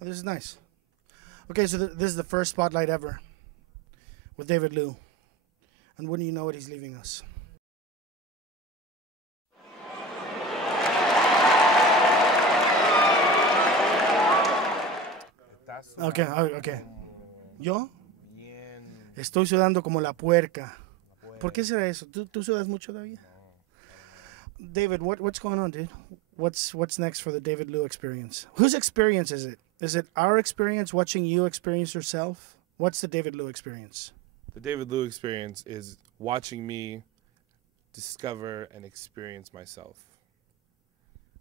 Oh, this is nice. Okay, so this is the first spotlight ever with David Lew. And wouldn't you know it, he's leaving us. Okay, okay. ¿Yo? Estoy sudando como la puerca. ¿Por qué será eso? ¿Tú sudas mucho todavía? David, what's going on, dude? What's next for the David Lew experience? Whose experience is it? Is it our experience watching you experience yourself? What's the David Lew experience? The David Lew experience is watching me discover and experience myself.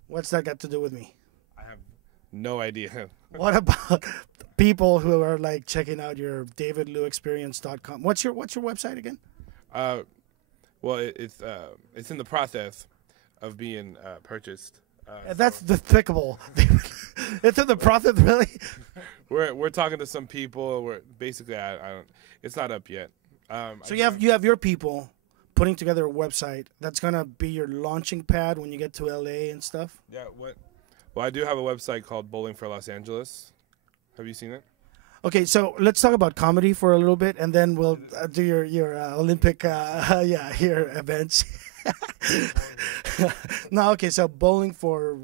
What's that got to do with me? I have no idea. What about people who are like checking out your davidlewexperience.com? What's your website again? Well, it's in the process of being purchased. That's despicable. It's in the process, really. We're talking to some people. We're basically I don't. It's not up yet. So you have your people putting together a website that's gonna be your launching pad when you get to LA and stuff. Yeah. Well, I do have a website called Bowling for Los Angeles. Have you seen it? Okay, so let's talk about comedy for a little bit, and then we'll do your Olympic your events. No, okay. So Bowling for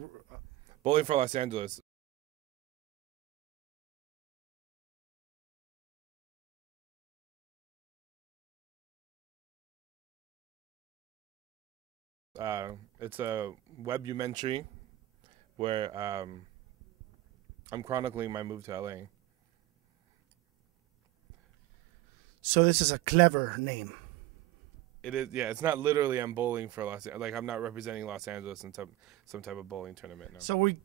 Los Angeles. It's a webumentary where I'm chronicling my move to LA. So this is a clever name. It is, yeah. It's not literally I'm bowling for like I'm not representing Los Angeles in some type of bowling tournament. No. So we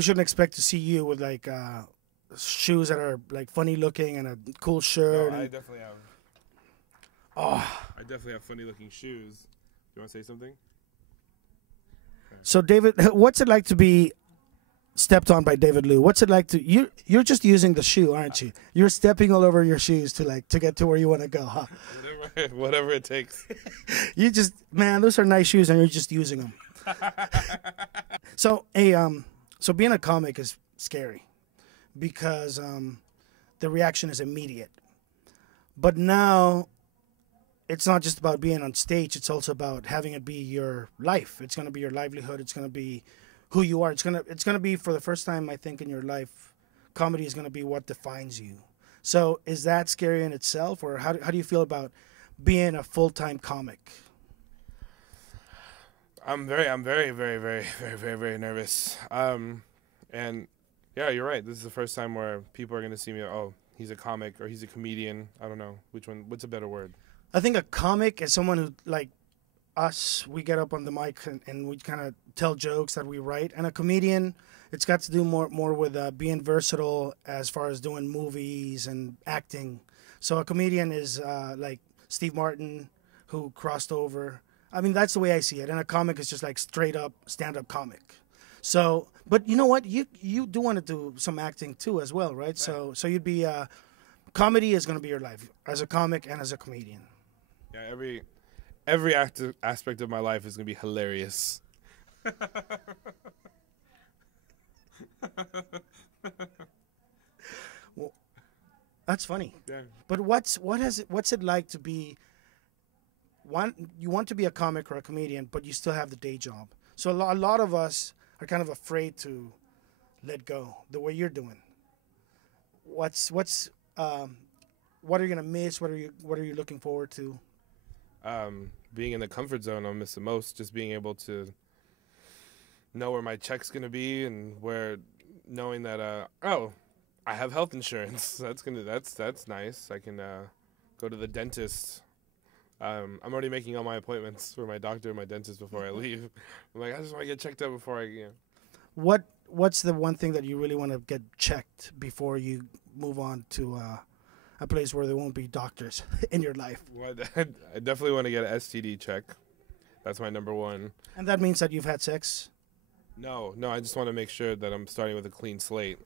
shouldn't expect to see you with like shoes that are like funny looking and a cool shirt. No, I definitely have. Oh, I definitely have funny looking shoes. Do you want to say something? So David, what's it like to be stepped on by David Lew? What's it like to you're just using the shoe, aren't you? You're stepping all over your shoes to get to where you want to go, huh? Whatever it takes. You just, man, those are nice shoes and you're just using them. So so being a comic is scary because the reaction is immediate. But now it's not just about being on stage, it's also about having it be your life. It's going to be your livelihood, it's going to be who you are. It's gonna be, for the first time I think in your life, comedy is gonna be what defines you. So is that scary in itself, or how do you feel about being a full-time comic? I'm very, very nervous. And yeah, you're right. This is the first time where people are gonna see me. Oh, he's a comic or he's a comedian. I don't know which one. What's a better word? I think a comic is someone who, like us, we get up on the mic and we kind of tell jokes that we write. And a comedian, it's got to do more with being versatile as far as doing movies and acting. So a comedian is like Steve Martin, who crossed over. I mean, that's the way I see it. And a comic is just like straight up stand-up comic. So, but you know what? You do want to do some acting too as well, right? So you'd be comedy is going to be your life as a comic and as a comedian. Yeah, every aspect of my life is going to be hilarious. Well, that's funny. Yeah. But what's it like to be you want to be a comic or a comedian, but you still have the day job. So a lot of us are kind of afraid to let go the way you're doing. What are you gonna miss? What are you looking forward to? Being in the comfort zone, I'll miss the most. Just being able to know where my check's gonna be and knowing that I have health insurance. That's nice. I can go to the dentist. I'm already making all my appointments for my doctor and my dentist before I leave. I'm like, I just want to get checked out before I. What's the one thing that you really want to get checked before you move on to a place where there won't be doctors in your life? Well, I definitely want to get an STD check. That's my number one. And that means that you've had sex? No, I just want to make sure that I'm starting with a clean slate.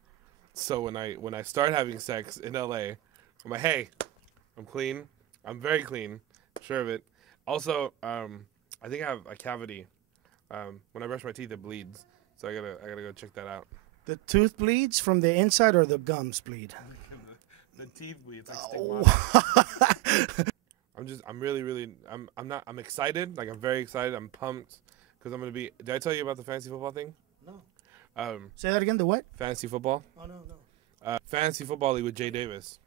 So when I start having sex in LA, I'm like, hey, I'm clean. I'm very clean. Sure of it. Also, I think I have a cavity. When I brush my teeth, it bleeds. So I gotta go check that out. The tooth bleeds from the inside or the gums bleed? The teeth bleed. It's like stigmata. I'm excited. Like, I'm very excited. I'm pumped because I'm going to be. Did I tell you about the fantasy football thing? No. Say that again. The what? Fantasy football. Oh, no. Fantasy football league with Jay Davis.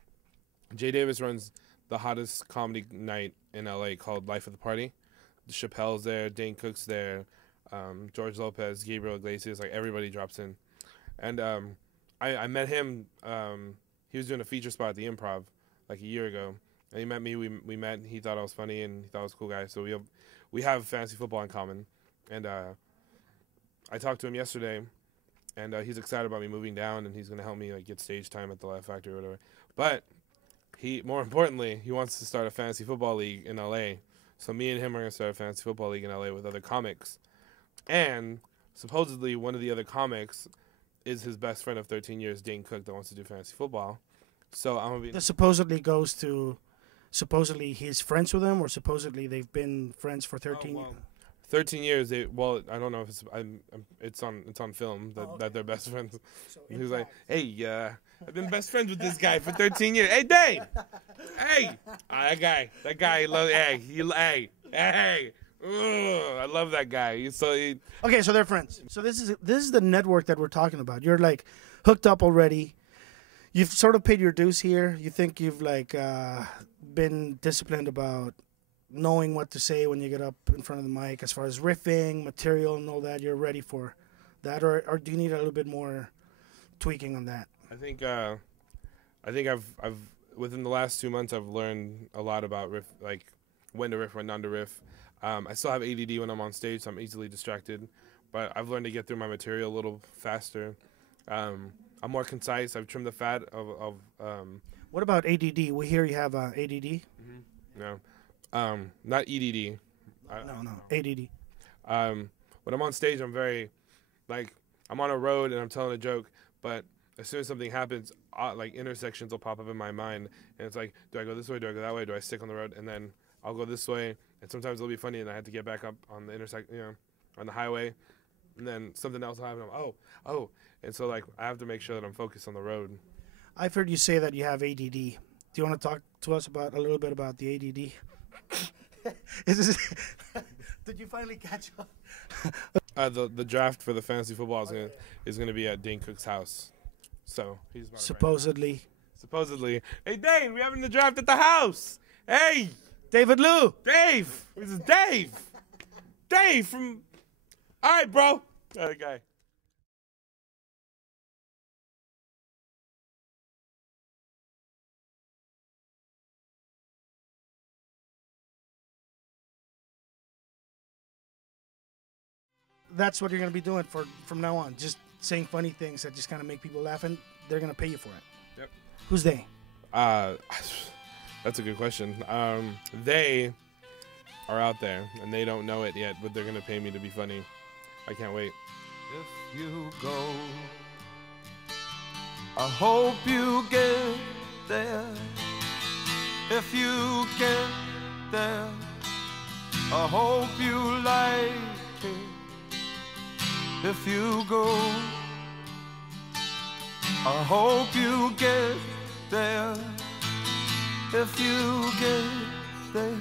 Jay Davis runs the hottest comedy night in LA called Life of the Party. Chappelle's there, Dane Cook's there, George Lopez, Gabriel Iglesias, like everybody drops in. And I met him. He was doing a feature spot at the Improv like a year ago, and he met me. We met. He thought I was funny, and he thought I was a cool guy. So we have fantasy football in common. And I talked to him yesterday, and he's excited about me moving down, and he's gonna help me like get stage time at the Laugh Factory or whatever. But more importantly, he wants to start a fantasy football league in LA. So me and him are gonna start a fantasy football league in LA with other comics, and supposedly one of the other comics is his best friend of 13 years, Dane Cook, that wants to do fantasy football. So I'm gonna be. This supposedly goes to, supposedly he's friends with him, or supposedly they've been friends for 13 years. 13 years. I don't know if it's on film that they're best friends. So he was like, "Hey, I've been best friends with this guy for 13 years. Hey, Dane. Hey, that guy. Hey. Ugh, I love that guy. Okay, so they're friends. So this is the network that we're talking about. You're like hooked up already. You've sort of paid your dues here. You think you've like been disciplined about knowing what to say when you get up in front of the mic, as far as riffing, material, and all that. You're ready for that, or do you need a little bit more tweaking on that? I think I've within the last 2 months I've learned a lot about riff, like when to riff, when not to riff. I still have ADD when I'm on stage, so I'm easily distracted. But I've learned to get through my material a little faster. I'm more concise. I've trimmed the fat of What about ADD? We hear you have ADD. Mm-hmm. No, not EDD. No, ADD. When I'm on stage, I'm very, like, I'm on a road and I'm telling a joke, but as soon as something happens, like intersections will pop up in my mind, and it's like, do I go this way? Do I go that way? Do I stick on the road? And then I'll go this way. And sometimes it'll be funny, and I have to get back up on the on the highway, and then something else will happen. Oh, and so like I have to make sure that I'm focused on the road. I've heard you say that you have ADD. Do you want to talk to us a little bit about the ADD? Did you finally catch up? The draft for the fantasy football is gonna be at Dane Cook's house, so he's supposedly. Supposedly, hey Dane, we're having the draft at the house. Hey. David Lew. Dave. This is Dave. Dave from. All right, bro. Other guy. That's what you're gonna be doing from now on. Just saying funny things that just kind of make people laugh, and they're gonna pay you for it. Yep. Who's they? That's a good question. They are out there, and they don't know it yet, but they're going to pay me to be funny. I can't wait. If you go, I hope you get there. If you get there, I hope you like it. If you go, I hope you get there. If you get there,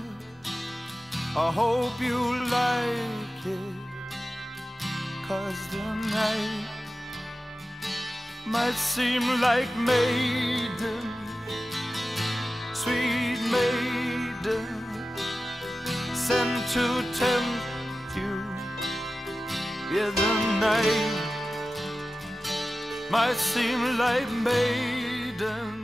I hope you like it. 'Cause the night might seem like maiden, sweet maiden, sent to tempt you. Yeah, the night might seem like maiden,